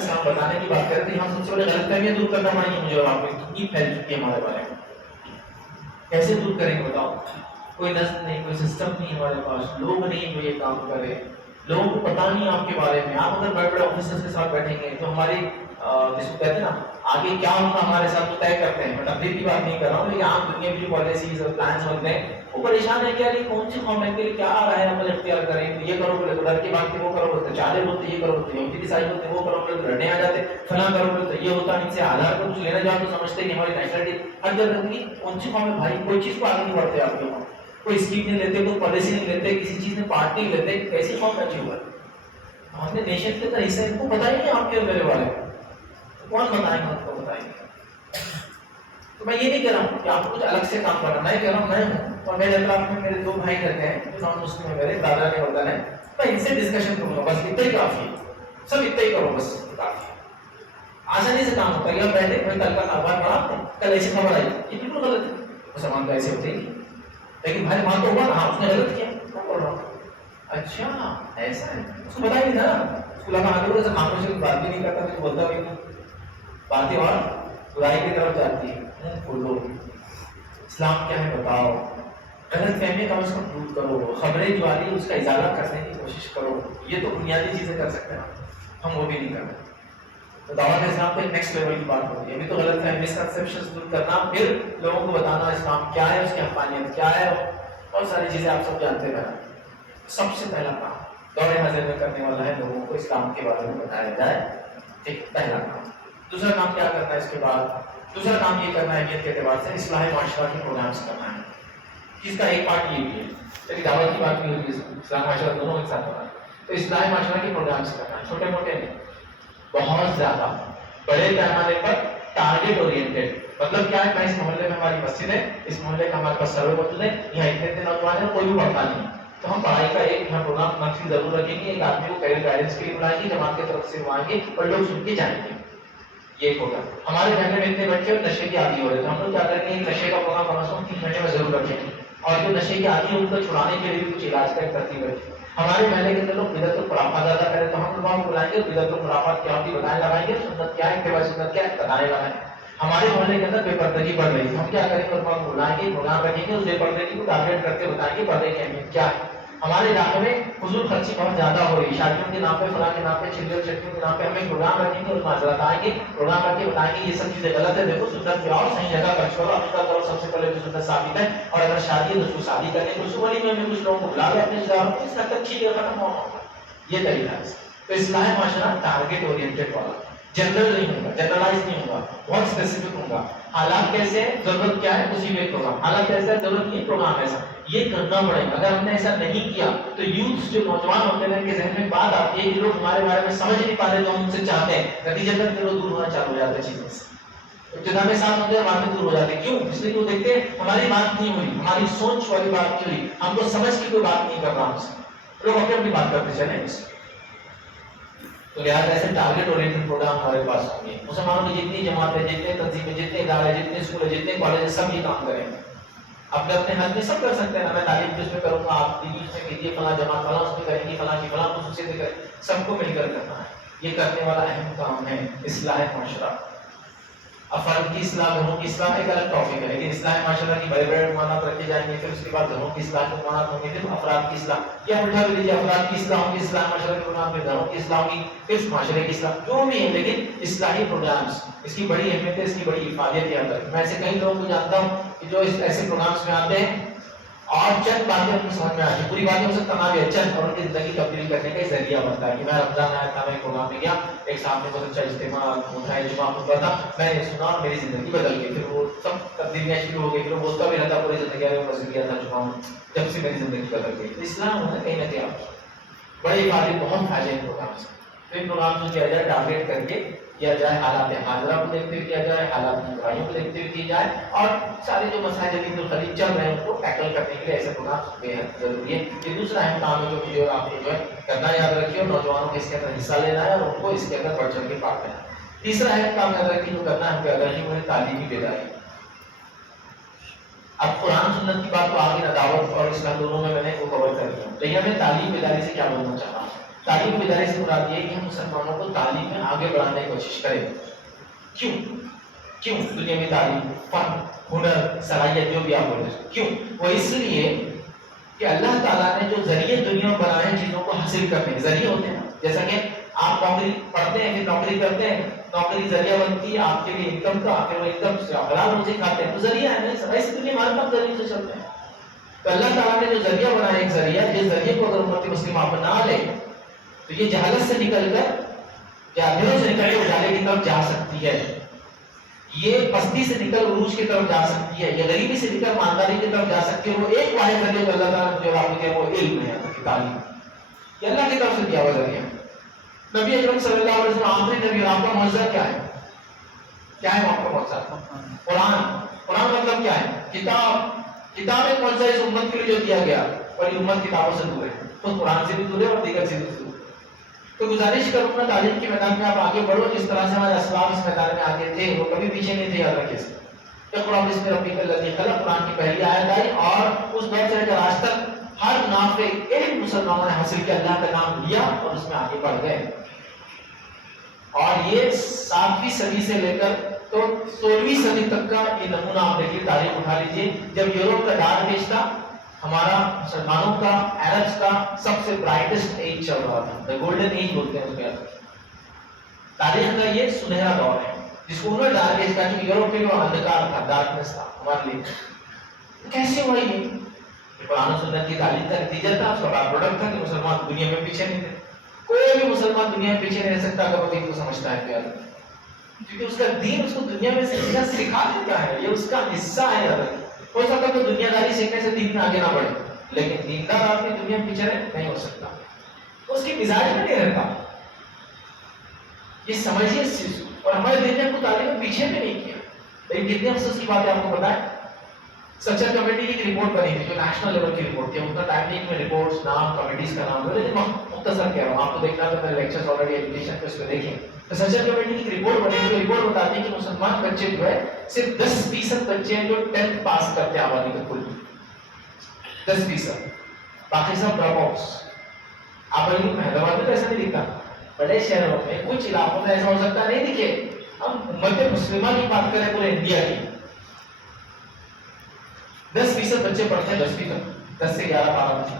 اسلام بتانے کی بات کریں تو یہاں سب سے بڑے غلط فہمیاں دور کرنا پڑیں گی مجھے اور آپ کو، کتنی پھیل چکی ہے ہمارے بارے میں. کیسے دور کریں گے بتاؤ؟ کوئی نظم نہیں، کوئی سسٹم نہیں ہمارے پاس، لوگ نہیں جو یہ کام کرے، لوگوں کو پتا نہیں آپ کے بارے میں. آپ اگر بڑے بڑے آفیسرز کے ساتھ بیٹھیں گے تو ہماری جس کو کہتے ہیں نا آگے کیا ہوگا ہمارے ساتھ تو طے کرتے ہیں. میں تبدیل کی بات نہیں کر رہا ہوں، لیکن عام دنیا کی جو پالیسیز اور پلانس ہوتے ہیں وہ پریشان ہے کہ یار یہ کون سی قوم ہے کہ کیا آ رہا ہے عمل اختیار کریں تو یہ کرو بولے تو ڈر کی بات کی وہ کرو بولے تو چالے بولتے یہ کرو بولتے یہودی عیسائی بولتے وہ کرو بولے تو لڑنے آ جاتے، فلاں کرو بولے تو یہ ہوتا. ان سے آدھار کو کچھ لینا جاؤ تو سمجھتے کہ ہماری نیشنلٹی ہر جگہ کی کون سی قوم ہے بھائی. کوئی چیز کو آگے نہیں بڑھتے آپ کے وہاں، کوئی اسکیم نہیں لیتے، کوئی پالیسی نہیں لیتے، کسی چیز میں پارٹ نہیں لیتے. کیسی قوم کا اچھی ہوا ہے؟ ہم نے نیشن کے اندر حصہ ان کو پتا ہی نہیں آپ کے میرے بارے میں، کون بتائیں گے؟ آپ کو بتائیں گے. تو میں یہ نہیں کہہ رہا ہوں کہ آپ کو کچھ الگ سے کام کرنا، میں کہہ رہا ہوں میں ہوں اور میرے اطراف میں میرے 2 بھائی رہتے ہیں جو نان مسلم ہے، میرے دادا نے وطن ہے، میں ان سے ڈسکشن کروں گا. بس اتنا ہی کافی ہے، سب اتنا ہی کرو بس کافی ہے. آسانی سے کام ہوتا ہے. یا بیٹھے میں کل کا کاروبار بڑھا کل ایسی خبر آئی، یہ بالکل غلط ہے. مسلمان تو ایسے ہوتے ہی، لیکن بھائی وہاں تو ہوا نا اس نے غلط کیا کیا بول رہا ہوں. اچھا ایسا ہے، اس کو بتا ہی تھا نا. اس کو لگا آگے سے خاموشی سے بات بھی نہیں کرتا، کچھ بولتا بھی نہیں، باتیں اور برائی کی طرف جاتی ہے. منہ کھولو، اسلام کیا ہے بتاؤ، غلط فہمی کم از کم دور کرو، خبریں جو آ رہی ہے اس کا ازالہ کرنے کی کوشش کرو. یہ تو بنیادی چیزیں کر سکتے ہیں ہم وہ بھی نہیں کر رہے. تو دعوت اسلام کو ایک نیکسٹ لیول کی بات ہوتی ہے. ابھی تو غلط فہمی مسکنسیپشنز دور کرنا، پھر لوگوں کو بتانا اسلام کیا ہے، اس کی حقانیت کیا ہے، بہت ساری چیزیں آپ سب جانتے ہیں. سب سے پہلا کام دور حاضر میں کرنے والا ہے لوگوں کو اسلام کے بارے میں بتایا جائے. ٹھیک، پہلا کام. دوسرا کام کیا کرنا ہے اس کے بعد؟ دوسرا کام یہ کرنا ہے اہمیت کے اعتبار سے اصلاح معاشرہ کے پروگرامس کرنا ہے. جس کا ایک پارٹ یہ بھی ہے، لیکن دعوت کی بات نہیں ہوگی، اصلاح معاشرہ دونوں ایک ساتھ ہونا ہے. تو اصلاح معاشرہ کے پروگرامس کرنا ہے، چھوٹے موٹے نہیں، بہت زیادہ بڑے پیمانے پر ٹارگیٹ اورینٹڈ. مطلب کیا ہے، میں اس محلے میں ہماری مسجد ہے، اس محلے کا ہمارے پاس سروے موجود ہے، یہاں اتنے نوجوان ہیں کوئی بھی پڑھتا نہیں، تو ہم پڑھائی کا ایک یہاں پروگرام منفی ضرور رکھیں گے. ایک آدمی کو کیریئر گائیڈنس کے لیے بلائیں گے، جماعت کی طرف سے وہ آئیں گے اور لوگ سن کے جائیں گے. یہ ہوگا. ہمارے محلے میں اتنے بچے اور نشے کے عادی ہو رہے ہیں، ہم لوگ کیا کریں گے، نشے کا پروگرام کم از کم 3 مہینے میں ضرور رکھیں گے. اور جو نشے کے عادی ہیں ان کو چھڑانے کے لیے کچھ علاج کا ایک ترتیب رکھیں. ہمارے محلے کے اندر لوگ بدعت و خرافات زیادہ کریں تو ہم لوگوں کو بلائیں گے، بدعت و خرافات کیا ہوتی بتائیں لگائیں گے، سنت کیا ہے، اتباع سنت کیا ہے بتانے لگائیں. ہمارے محلے کے اندر بے پردگی بڑھ رہی ہے، ہم کیا کریں گے، لوگوں کو بلائیں گے، پروگرام رکھیں گے، اس بے پردگی کو ٹارگیٹ کر کے بتائیں گے پردے کی اہمیت کیا ہے. ہمارے علاقے میں فضول خرچی بہت زیادہ ہو رہی ہے، شادیوں کے نام پہ، فلاں کے نام پہ، چلے اور چٹیوں کے نام پہ. ہمیں پروگرام رکھیں گے اور معذرت آئیں گے، پروگرام رکھ کے بتائیں گے یہ سب چیزیں غلط ہے، دیکھو سنت پہ آؤ، صحیح جگہ خرچ کرو، عقیدہ کرو، سب سے پہلے جو سنت ثابت ہے. اور اگر شادی ہے تو اس کو شادی کرنے کو سولی میں کچھ لوگوں کو بلا لو اپنے رشتہ داروں کو، اس کا اچھی جگہ ختم ہوگا. یہ طریقہ ہے. تو اصلاح معاشرہ ٹارگیٹ اورینٹڈ والا، جنرل نہیں ہوگا، جنرلائز نہیں ہوگا، بہت اسپیسیفک ہوگا. حالات کیسے ہیں، ضرورت کیا ہے، اسی میں پروگرام. حالات کیسے ہے، ضرورت نہیں، پروگرام ایسا. یہ کرنا پڑے گا. اگر ہم نے ایسا نہیں کیا تو یوتھ جو نوجوان ہوتے ہیں ان کے ذہن میں بات آتی ہے کہ لوگ ہمارے بارے میں سمجھ نہیں پا رہے تو ہم ان سے چاہتے ہیں، نتیجے میں پھر وہ دور ہونا چالو ہو جاتے ہیں چیزوں سے. ابتدا میں ساتھ ہوتے ہیں، بعد میں دور ہو جاتے ہیں. کیوں؟ اس لیے کہ وہ دیکھتے ہیں ہماری بات نہیں ہوئی، ہماری سوچ والی بات نہیں ہوئی، ہم کو سمجھ کی کوئی بات نہیں کر رہا ہم سے، لوگ اپنی اپنی بات کرتے چلیں اس. تو لہٰذا ایسے ٹارگیٹ اورینٹڈ پروگرام ہمارے پاس ہوں گے. مسلمانوں کی جتنی جماعتیں، جتنے تنظیمیں، جتنے ادارے، جتنے اسکول، جتنے کالج، سب یہ کام کریں گے. اپنے اپنے حد میں سب کر سکتے ہیں. میں تعلیم کی اس میں کروں گا، آپ دینی اس میں کیجیے، فلاں جماعت فلاں اس میں کریں گی، فلاں کی فلاں خصوصیت کریں، سب کو مل کر کرنا ہے. یہ کرنے والا اہم کام ہے اصلاح معاشرہ. افراد کی اصلاح، گھروں کی اصلاح ایک الگ ٹاپک ہے، لیکن اصلاح معاشرہ کی بڑے بڑے عنوانات رکھے جائیں گے. پھر اس کے بعد گھروں کی اصلاح کے عنوانات ہوں گے، پھر افراد کی اصلاح، یا الٹا بھی لیجیے، افراد کی اصلاح ہوگی، اصلاح معاشرہ کے پروگرام، پھر گھروں کی اصلاح ہوگی، پھر معاشرے کی اصلاح، جو بھی ہے. لیکن اصلاحی پروگرامس، اس کی بڑی اہمیت ہے، اس کی بڑی افادیت ہے. میں ایسے کئی لوگوں کو جانتا ہوں کہ جو ایسے پروگرامس میں آتے ہیں اور چند باتیں ان کو سمجھ میں آتی ہیں، پوری باتیں ہو سکتا ہے چند، اور ان کی زندگی تبدیل کرنے کا ایک ذریعہ بنتا ہے. کہ میں رمضان آیا تھا، میں ایک پروگرام میں گیا، ایک سامنے بہت اچھا اجتماع اٹھا، اجتماع خطبہ تھا، میں نے سنا اور میری زندگی بدل گئی. پھر وہ سب تبدیلیاں شروع ہو گئی، پھر وہ بولتا بھی رہتا پوری زندگی میں مسجد گیا تھا جمعہ میں، جب سے میری زندگی بدل گئی. تو اسلام ہونا کہیں نہ کہیں آپ بڑے فائدے، بہت فائدے ہیں پروگرام سے. تو ان پروگرام کو کیا جائے، ٹارگیٹ کر کے کیا جائے، حالات حاضرہ کو دیکھتے ہوئے کیا جائے، حالات کی برائیوں کو دیکھتے ہوئے کی جائے، اور سارے جو مسائل جدید جو خلیج چل رہے ہیں ان کو ٹیکل کرنے کے لیے ایسے پروگرام بے حد ضروری ہے. یہ دوسرا اہم کام ہے جو مجھے اور آپ کو جو ہے کرنا یاد رکھیے، اور نوجوانوں کو اس کے اندر حصہ لینا ہے اور ان کو اس کے اندر بڑھ چڑھ کے پارٹ لینا ہے. تیسرا اہم کام یاد رکھیے جو کرنا ہے ہم پہ اگر وہ ہے تعلیمی بیداری. اب قرآن سنت کی بات تو آگے نہ، دعوت اور اسلام دونوں میں نے وہ کور کر دیا، لیکن میں تعلیم بیداری سے کیا بولنا چاہ رہا ہوں. تعلیم بیداری سے مراد یہ ہے کہ ہم مسلمانوں کو تعلیم میں آگے بڑھانے کی کوشش کریں. کیوں کیوں دنیا میں تعلیم، فن، ہنر، صلاحیت جو بھی آپ بولیں، کیوں؟ وہ اس لیے کہ اللہ تعالیٰ نے جو ذریعے دنیا میں بنائے ہیں چیزوں کو حاصل کرنے کے ذریعے ہوتے ہیں. جیسا کہ آپ نوکری پڑھتے ہیں، پھر نوکری کرتے ہیں، نوکری ذریعہ بنتی ہے آپ کے لیے انکم کا، پھر وہ انکم سے حلال روزی کھاتے ہیں، تو ذریعہ ہے نا. ایسی دنیا ہمارے پاس ذریعے سے چلتے ہیں. تو اللہ تعالیٰ نے جو ذریعہ بنایا ایک ذریعہ، جس ذریعے کو اگر امت مسلمہ اپنا لے تو یہ جہالت سے نکل کر یا اندھیروں سے نکل کر اجالے کی طرف جا سکتی ہے، یہ پستی سے نکل عروج کی طرف جا سکتی ہے، یہ غریبی سے نکل مالداری کی طرف جا سکتی ہے. وہ ایک واحد ذریعہ جو اللہ تعالیٰ نے جو آپ دیا وہ علم ہے، تعلیم. یہ اللہ کی طرف سے دیا ہوا ذریعہ. نبی اکرم صلی اللہ علیہ وسلم آخری نبی، اور آپ کا معجزہ کیا ہے؟ کیا ہے آپ کا معجزہ؟ قرآن. قرآن مطلب کیا ہے؟ کتاب. کتاب ایک معجزہ اس امت کے لیے جو دیا گیا، اور یہ امت کتابوں سے دور ہے، تو قرآن سے بھی دور ہے اور دیگر سے بھی دور ہے. تو گزارش کروں گا تعلیم کے میدان میں آپ آگے بڑھو. جس طرح سے ہمارے اسلاف اس میدان میں آگے تھے وہ کبھی پیچھے نہیں تھے. یاد رکھیے سے اقرأ باسم ربک الذی خلق قرآن کی پہلی آیت آئی، اور اس دور سے لے کر آج تک ہر نافع علم مسلمانوں نے حاصل کیا، اللہ کا نام لیا اور اس میں آگے بڑھ گئے. اور یہ 7ویں صدی سے لے کر تو 16ویں صدی تک کا یہ نمونہ آپ دیکھیے، تاریخ اٹھا لیجیے. جب یورپ کا ڈارک ایج تھا، ہمارا مسلمانوں کا، عربز کا سب سے برائٹسٹ ایج چل رہا تھا. دا گولڈن ایج بولتے ہیں اس کے بعد. تاریخ کا یہ سنہرا دور ہے جس کو انہوں ڈارک ایج کہا، کہ یورپ میں وہ اندھکار تھا، ڈارکنس تھا ہمارے لیے. کیسے ہوا یہ؟ قرآن و سنت کی تعلیم کا نتیجہ تھا، اس کا بار پروڈکٹ تھا کہ مسلمان دنیا میں پیچھے نہیں تھے. کوئی بھی مسلمان دنیا میں پیچھے نہیں رہ سکتا اگر وہ دین کو سمجھتا ہے. پیار، کیونکہ اس کا دین اس کو دنیا میں سیکھنا سکھا دیتا ہے، یہ اس کا حصہ ہے. ہو سکتا ہے تو دنیا داری سیکھنے سے دین میں آگے نہ بڑھے، لیکن دیندار آدمی دنیا میں پیچھے نہیں ہو سکتا، اس کی مزاج میں نہیں رہتا. یہ سمجھیے اس چیز کو. اور ہمارے دین نے کو تعلیم میں پیچھے بھی نہیں کیا. لیکن کتنے افسوس کی بات ہے آپ کو پتا ہے، سچر کمیٹی کی ایک رپورٹ بنی تھی جو نیشنل لیول کی رپورٹ تھی. ان کا ٹائم نہیں، میں رپورٹس نام کمیٹیز کا نام لیکن مختصر کہہ رہا ہوں، آپ کو دیکھنا تو میرے لیکچرز آلریڈی ایجوکیشن پہ اس کو دیکھیں. تو سچر کمیٹی کی ایک رپورٹ بنی تھی. رپورٹ بتاتی ہے کہ مسلمان بچے جو ہے صرف 10% بچے ہیں جو 10th پاس کرتے ہیں آبادی کا کل 10%، باقی سب ڈراپ آؤٹس. آپ حیدرآباد میں تو ایسا نہیں دکھتا، بڑے شہروں میں کچھ علاقوں میں ایسا ہو سکتا نہیں دکھے. ہم امت مسلمہ کی بات کریں پورے انڈیا کی، 10% بچے پڑھتے ہیں، 10%، 10 سے 11 12 بچے.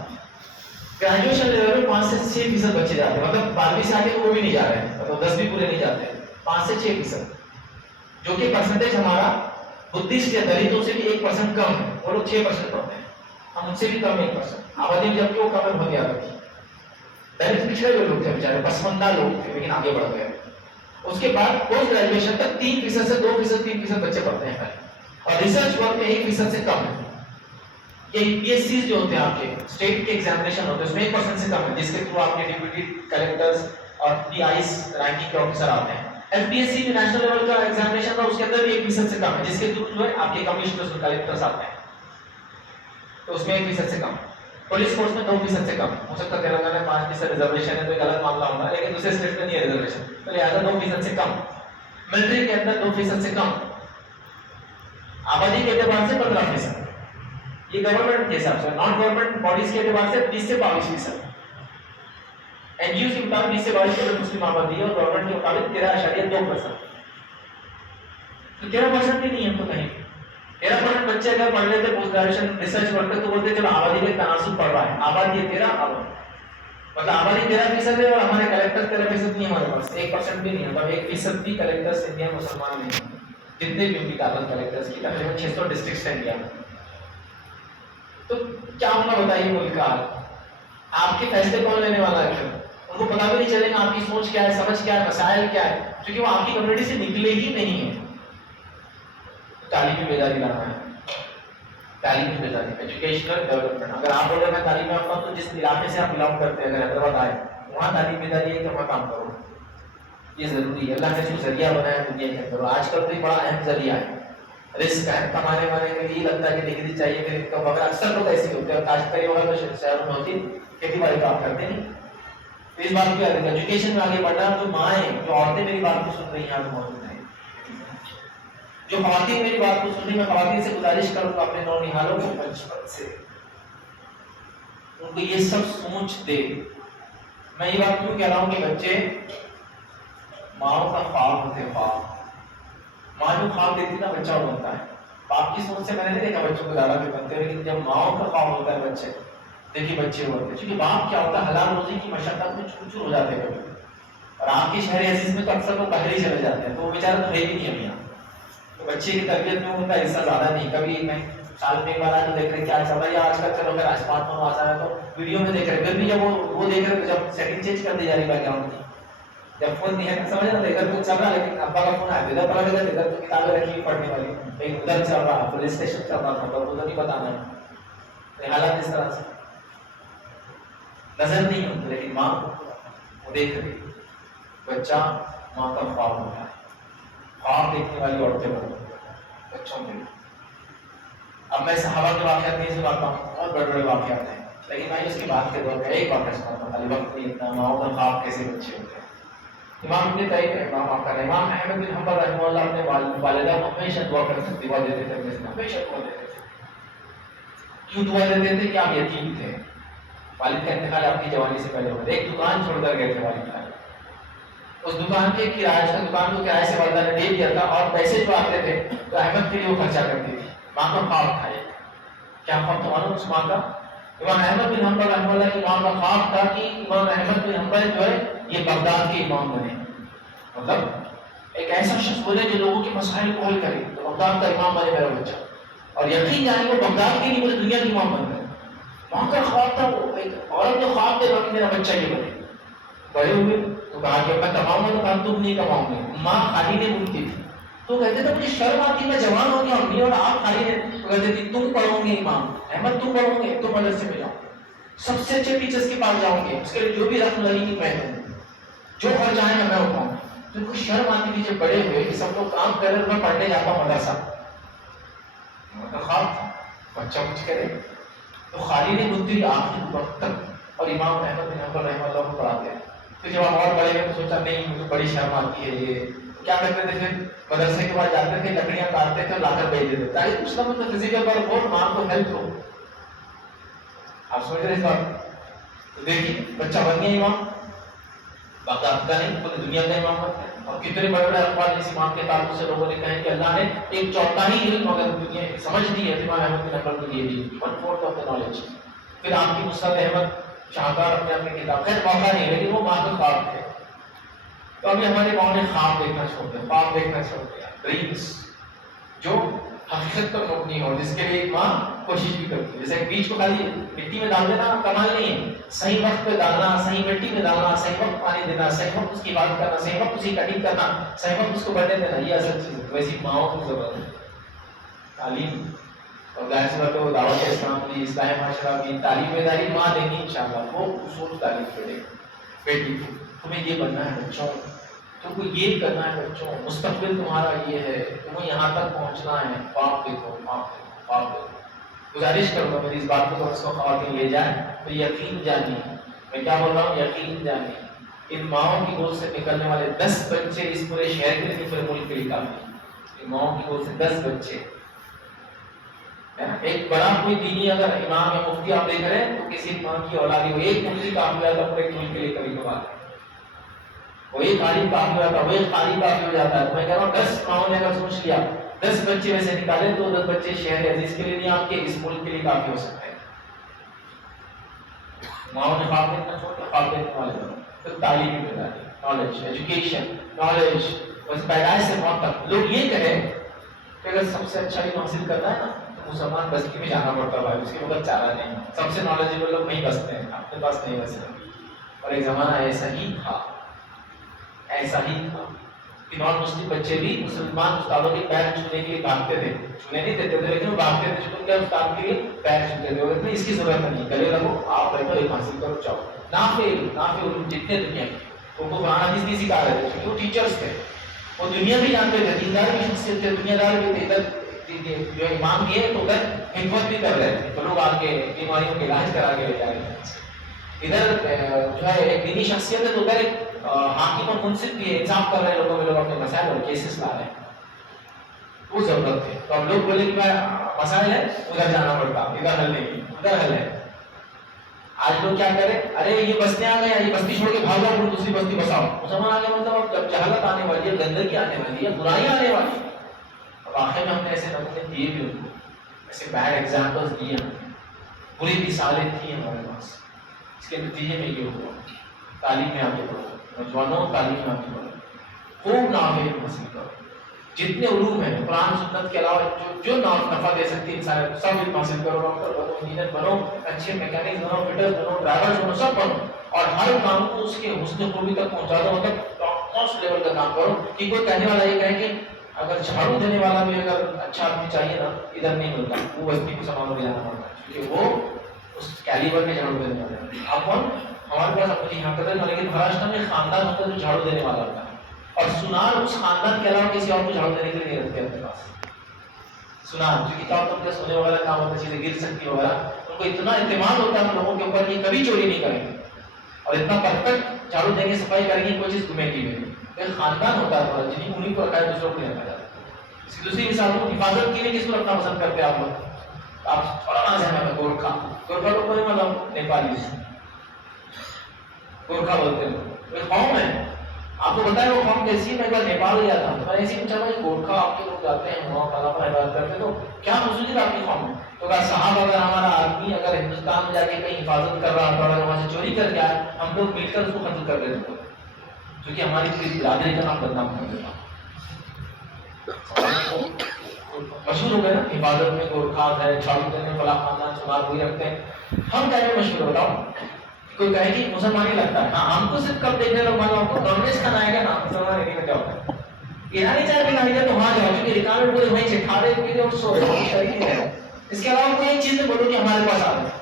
گریجویشن لیول میں 5 سے 6% بچے جاتے ہیں، مطلب 12ویں سے آگے تو وہ بھی نہیں جا رہے ہیں، مطلب 10 بھی پورے نہیں جاتے ہیں. 5 سے 6%، جو کہ پرسنٹیج ہمارا بدھسٹ یا دلتوں سے بھی 1% کم ہے. وہ لوگ 6% پڑھتے ہیں، ہم ان سے بھی کم 1%. آبادی میں جبکہ وہ کم ہے، بہت یاد رکھیے. دلت پچھڑے ہوئے لوگ تھے بیچارے، پسماندہ لوگ تھے، لیکن آگے بڑھ گئے. اس کے بعد پوسٹ گریجویشن تک 3% سے 2%، 3% بچے پڑھتے ہیں، اور ریسرچ ورک میں 1% سے کم ہے. یہ پی ایس سیز جو ہوتے ہیں آپ کے اسٹیٹ کے ایگزامینیشن ہوتے ہیں، اس میں 1% سے کم ہے، جس کے تھرو آپ کے ڈپٹی کلیکٹرز اور پی آئیز رینکنگ کے آفیسر آتے ہیں. ایف پی ایس سی میں نیشنل لیول کا ایگزامینیشن تھا، اس کے اندر بھی 1% سے کم ہے، جس کے تھرو جو ہے آپ کے کمشنرز اور کلیکٹرز آتے ہیں، تو اس میں 1% سے کم. پولیس فورس میں 2% سے کم. ہو سکتا ہے تلنگانہ میں 5% ریزرویشن ہے تو ایک الگ معاملہ ہوگا، لیکن دوسرے اسٹیٹ میں نہیں ہے ریزرویشن، تو لہٰذا 2% سے کم. ملٹری کے اندر 2% سے کم. آبادی کے اعتبار سے 15%. یہ گورنمنٹ کے حساب سے، نان گورنمنٹ باڈیز کے اعتبار سے 20 سے 22%. این جی اوز کے مطابق 20 سے 22% مسلم آبادی ہے، اور گورنمنٹ کے مطابق 13.2%. تو 13% بھی نہیں ہے تو کہیں 13% بچے اگر پڑھ لیتے پوسٹ گریجویشن ریسرچ ورک تو بولتے چلو آبادی کا تناسب پڑھ رہا ہے. آبادی ہے 13، مطلب آبادی 13% ہے، اور ہمارے کلیکٹر 13% نہیں ہے ہمارے پاس، 1% بھی نہیں ہے. مطلب 1% بھی کلیکٹرز انڈیا میں مسلمان نہیں ہیں، جتنے بھی ان کی تعداد کلیکٹرز کی تقریباً 600 ڈسٹرکٹس ہیں انڈیا میں. تو کیا ہونا بتائیے ملک کا حال؟ آپ کے فیصلے کون لینے والا ہے؟ ان کو پتا بھی نہیں چلے گا آپ کی سوچ کیا ہے، سمجھ کیا ہے، مسائل کیا ہے، کیونکہ وہ آپ کی کمیونٹی سے نکلے ہی نہیں ہیں. تعلیمی بیداری لانا ہے، تعلیمی بیداری، ایجوکیشنل ڈیولپمنٹ. اگر آپ بولے میں تعلیم یافتہ ہوں تو جس علاقے سے آپ بلانگ کرتے ہیں، اگر حیدرآباد آئے وہاں تعلیم بیداری ہے کہ وہاں کام کرو. یہ ضروری ہے. اللہ نے جو ذریعہ بنایا دنیا کے اندر، آج کل تو یہ بڑا اہم ذریعہ ہے. رسک ہے کمانے وانے کے لیے، لگتا ہے کہ ڈگری چاہیے پھر انکم، مگر اکثر لوگ ایسے ہوتے ہیں. اور کاشتکاری وغیرہ تو شہروں میں ہوتی، کھیتی باڑی تو آپ کرتے نہیں. تو اس بات کو یاد رکھیں، ایجوکیشن میں آگے بڑھنا. جو مائیں، جو عورتیں میری بات کو سن رہی ہیں آپ موجود ہیں، جو خواتین میری بات کو سن رہی ہیں، میں خواتین سے گزارش کروں گا اپنے نونہالوں کو بچپن سے ان کو یہ سب سوچ دے میں یہ بات کیوں کہہ رہا ہوں کہ بچے ماں کا خواب ہوتے ہیں، خواب ماں جو خواب دیتی ہے نا بچہ وہ بنتا ہے. باپ کی سوچ سے میں نے نہیں دیکھا بچوں کو زیادہ بھی بنتے ہیں، لیکن جب ماں کا خواب ہوتا ہے بچے دیکھیے بچے ہوتے ہیں. کیونکہ باپ کیا ہوتا ہے حلال روزی کی مشقت میں چور چور ہو جاتے ہیں کبھی، اور آپ کے شہر عزیز میں تو اکثر وہ باہر ہی چلے جاتے ہیں، تو وہ بیچارہ تو ہے بھی نہیں ابھی یہاں. تو بچے کی تربیت میں ان کا حصہ زیادہ نہیں. کبھی میں سال میں ایک بار آج دیکھ رہے کیا چل رہا ہے، یا آج کل چلو اگر اسمارٹ فون آ رہا ہے تو ویڈیو میں دیکھ رہے. پھر بھی جب وہ دیکھ رہے جب سیٹنگ چینج کر دی جا رہی بیک گراؤنڈ کی، جب فون نہیں ہے سمجھ رہا ادھر کچھ چل رہا ہے، لیکن ابا کا فون آیا ادھر پڑا گیا، ادھر تو کتابیں رکھی ہوئی پڑھنے والی، کہیں ادھر چل رہا پولیس اسٹیشن چل رہا تھا تو ادھر نہیں بتانا ہے. حالات اس طرح سے نظر نہیں ہوتی، لیکن ماں وہ دیکھ رہی. بچہ ماں کا خواب ہوتا ہے، خواب دیکھنے والی عورتیں بنتی ہیں بچوں کے. اب میں صحابہ کے واقعات نہیں سناتا ہوں، بہت بڑے بڑے واقعات ہیں، لیکن میں اس کی بات کے دور میں ایک واقعہ سناتا ہوں. خالی وقت نہیں اتنا، ماں کا خواب کیسے بچے ہوتے ہیں. امام ابن تیمیہ امام احمد بن حنبل رحمہ اللہ اپنے والدہ کو ہمیشہ دعا کرتے تھے، دعا دیتے تھے، ہمیشہ دعا دیتے تھے. کیوں دعا دیتے تھے کہ آپ یتیم تھے، والد کا انتقال آپ کی جوانی سے پہلے ہوا. ایک دکان چھوڑ کر گئے تھے والد کا، اس دکان کے کرایہ دکان کو کرایہ سے والدہ نے دے دیا تھا، اور پیسے جو آتے تھے تو احمد کے لیے وہ خرچہ کرتی تھی. ماں کا خواب تھا. کیا خواب تھا معلوم اس ماں کا؟ امام احمد بن حنبل رحمہ اللہ کی ماں کا خواب تھا کہ امام احمد بن حنبل جو ہے یہ بغداد کے امام بنے، مطلب ایک ایسا شخص بنے جو لوگوں کے مسائل کو حل کرے، تو بغداد کا امام بنے میرا بچہ. اور یقین جانے وہ بغداد کے لیے پوری دنیا کی امام بن گئے. ماں کا خواب تھا، وہ ایک عورت جو خواب دے کہ میرا بچہ یہ بنے. بڑے ہوئے تو کہا کہ میں کماؤں گا تو کہا تم نہیں کماؤں گے. ماں خالی نہیں بولتی تھی، تو کہتے تھے مجھے شرم آتی، میں جوان ہو گیا امی اور آپ خالی ہیں. تو کہتے تھی تم پڑھو گے امام احمد، تم پڑھو گے، تم مدرسے میں جاؤ، سب سے اچھے ٹیچرز کے پاس جاؤں گے، اس کے لیے جو بھی رقم لگے گی میں دوں، جو خرچ آئے گا میں اٹھاؤں. تو ان کو شرم آتی تھی جب بڑے ہوئے کہ سب لوگ کام کر رہے، میں پڑھنے جاتا ہوں مدرسہ. خواب تھا بچہ کچھ کرے، تو خالی نہیں بنتی آخری وقت تک، اور امام احمد بن حنبل رحمہ اللہ کو پڑھاتے ہیں. تو جب ہم اور بڑے گئے تو سوچا نہیں مجھے بڑی شرم آتی ہے. یہ کیا کرتے تھے پھر مدرسے کے بعد جاتے تھے، لکڑیاں کاٹتے تھے اور لا کر بھیج دیتے تھے تاکہ کچھ نہ کچھ فزیکل پر ہو، ماں کو ہیلپ ہو. آپ سمجھ رہے اس بات؟ تو دیکھیے بچہ بن گیا امام، بغداد کا نہیں پوری دنیا کا امام بن گیا. اور کتنے بڑے بڑے اخبار اس امام کے تعلق سے لوگوں نے کہا کہ اللہ نے ایک چوتھائی علم اگر دنیا سمجھ دی ہے امام احمد بن حنبل کو دے دی، 1/4 آف دا نالج. پھر آپ کی مصعب احمد شاہکار اپنے اپنے کتاب، خیر موقع نہیں لیکن وہ ماں کا خواب تھے. تو ابھی ہمارے ماں نے خواب دیکھنا چھوڑ دیا، خواب دیکھنا چھوڑ دیا، ڈریمس جو حقیقت پر مبنی ہو، جس کے لیے ایک ماں کوشش بھی کرتی ہے. جیسے بیج کو خالی مٹی میں ڈال دینا کمال نہیں ہے، صحیح وقت پہ ڈالنا، صحیح مٹی میں ڈالنا، صحیح وقت پانی دینا، صحیح وقت اس کی عبادت کرنا، صحیح وقت اس کی کٹنگ کرنا، صحیح وقت اس کو بڑھنے دینا، یہ اصل چیز ہے. ویسی ماؤں کی ضرورت ہے. تعلیم اور ظاہر سی بات ہے دعوت اسلام کی، اصلاح معاشرہ کی تعلیم داری ماں دیں گی انشاءاللہ، وہ اصول تعلیم کرے گی. بیٹی تمہیں یہ بننا ہے بچوں، تم کو یہ کرنا ہے بچوں، مستقبل تمہارا یہ ہے، تمہیں یہاں تک پہنچنا ہے. خواب دیکھو، خواب دیکھو، خواب دیکھو. گزارش کروں گا میری اس بات کو اس کو خواتین لے جائیں تو یقین جانیے، میں کیا بول رہا ہوں، یقین جانیے ان ماؤں کی گود سے نکلنے والے 10 بچے اس پورے شہر کے لیے، پورے ملک کے لیے کافی ہیں. ان ماؤں کی گود سے 10 بچے، ایک بڑا کوئی دینی اگر امام یا مفتی آپ دیکھ رہے ہیں تو کسی ماں کی اولادی، وہ ایک مفتی کافی ہو جاتا ہے پورے ملک کے لیے. کبھی کبھار وہ ایک عالم کافی ہو جاتا ہے، وہ ایک قاری کافی ہو جاتا ہے. تو میں کہہ رہا ہوں 10 ماؤں نے اگر سوچ لیا 10 بچے میں سے نکالے تو 10 بچے شہر عزیز کے لیے نہیں، آپ کے اس ملک کے لیے کافی ہو سکتے ہیں. ماؤں نے خواب دیکھنا چھوڑ کے خواب دیکھنے والے بنو. پھر تعلیم کی تعلیم، نالج، ایجوکیشن، نالج، بس پیدائش سے موت تک. لوگ یہ کہیں کہ اگر سب سے اچھا علم حاصل کرنا ہے نا تو مسلمان بستی میں جانا پڑتا ہے، اس کے بغیر چارہ نہیں. سب سے نالجیبل لوگ نہیں بستے ہیں، اپنے پاس نہیں بستے. اور ایک زمانہ ایسا ہی تھا، ایسا ہی تھا کہ نان مسلم بچے بھی مسلمان استادوں کے پیر چھونے کے لیے بھاگتے تھے. چھونے نہیں دیتے تھے لیکن وہ بھاگتے تھے، چھوٹ کر استاد کے لیے پیر چھوتے تھے. اور اس کی ضرورت نہیں، گلے لگو، آپ رہو، ایک حاصل کرو، چاہو. نافع علم جتنے دنیا کے ان کو قرآن حدیث نہیں سکھا رہے تھے کیونکہ وہ ٹیچرس تھے. وہ دنیا بھی جانتے تھے، دیندار بھی شخصیت تھے، دنیا دار بھی تھے. ادھر جو امام کیے تو ادھر خدمت بھی کر رہے تھے، تو لوگ آ کے بیماریوں کے علاج کرا کے لے جا رہے تھے. ادھر جو ہے ایک دینی شخصیت ہے تو ادھر ایک حاکم اور منصف بھی انصاف کر رہے ہیں لوگوں میں، لوگ اپنے مسائل اور کیسز لا رہے ہیں. وہ ضرورت ہے. تو ہم لوگ بولے کہ مسائل ہے ادھر جانا پڑتا، ادھر حل نہیں، ادھر حل ہے. آج لوگ کیا کریں، ارے یہ بستے آ گئے، یہ بستی چھوڑ کے بھاگ جاؤ، دوسری بستی بساؤ. مسلمان آگے مطلب اب جب جہالت آنے والی ہے، گندگی آنے والی ہے، برائی آنے والی ہے. اب آخر میں ہم نے ایسے نمونے دیے بھی ان کو، ایسے بیڈ ایگزامپلس دیے، بری مثالیں تھیں ہمارے پاس. اس کے نتیجے میں یہ ہوا، تعلیم میں آگے بڑھو، نوجوانوں تعلیم میں آگے بڑھو، خوب نافع حاصل کرو. جتنے علوم ہیں قرآن سنت کے علاوہ جو نفع دے سکتی ہے سارے سب علم حاصل کرو. ڈاکٹر بنو، انجینئر بنو، اچھے میکینک بنو، فٹر بنو، ڈرائیور بنو، سب بنو، اور ہر کام کو اس کے حسن خوبی تک پہنچا دو. مطلب ٹاپ موسٹ لیول کا کام کرو کہ کوئی کہنے والا یہ کہے کہ اگر جھاڑو دینے والا بھی اگر اچھا آدمی چاہیے نا، ادھر نہیں ملتا، وہ بستی کو سامان لے جانا پڑتا ہے کیونکہ وہ اس کیلیبر میں جھاڑو دینے والے ہیں. آپ کون؟ ہمارے پاس اپنی یہاں قدر، لیکن مہاراشٹر میں خاندان ہوتا ہے جو جھاڑو دینے والا ہوتا ہے، اور سنار اس خاندان کے علاوہ کسی اور کو جھاڑو دینے کے لیے نہیں رکھتے اپنے پاس. سنار کیونکہ کیا ہوتا ہے، سونے والا کام ہوتا ہے، چیزیں گر سکتی وغیرہ، ان کو اتنا اعتماد ہوتا ہے لوگوں کے اوپر کہ کبھی چوری نہیں کریں گے، اور اتنا پرفیکٹ جھاڑو دیں گے، صفائی کریں گے، کوئی چیز گمے گی نہیں. ایک خاندان ہوتا ہے تھوڑا، جنہیں انہیں کو رکھا ہے، دوسروں کو نہیں رکھا جاتا. اس کی دوسری مثال کو حفاظت کے لیے کس کو رکھنا پسند کرتے ہیں آپ لوگ؟ آپ تھوڑا نام ہے ہمیں گورکھا. گورکھا لوگ کو مطلب نیپالی گورکھا بولتے ہیں. ایک قوم ہے، آپ کو بتایا وہ قوم کیسی ہے. میں ایک بار نیپال گیا تھا، میں نے ایسے پوچھا بھائی گورکھا آپ کے لوگ جاتے ہیں وہاں خدا پر عبادت کرتے تو کیا خصوصیت آپ کی قوم میں؟ تو کہا صاحب اگر ہمارا آدمی اگر ہندوستان میں جا کے کہیں حفاظت کر رہا تھا اور وہاں سے چوری کر کے آئے، ہم لوگ مل کر اس کو قتل کر دیتے تھے، کیونکہ ہماری پوری برادری کا نام بدنام کر دیتا. مشہور ہو گئے نا حفاظت میں گورکھا ہے، جھاڑو دینے میں فلاں خاندان سنار وہی رکھتے ہیں. ہم کیا مشہور ہے بتاؤ؟ کوئی کہے کہ مسلمان ہی لگتا ہے. ہاں ہم کو صرف کب دیکھنے لوگ معلوم آپ کو نان ویج کھانا ہے کیا نا مسلمان ایریا میں کیا ہوتا ہے. ایرانی چائے پلانی ہے تو وہاں جاؤ، کیونکہ ریکار میں پورے وہیں سے کھا رہے پیتے اور سو رہے شریک ہے. اس کے علاوہ کوئی ایک چیز میں بولو کہ ہمارے پاس آ رہے ہیں.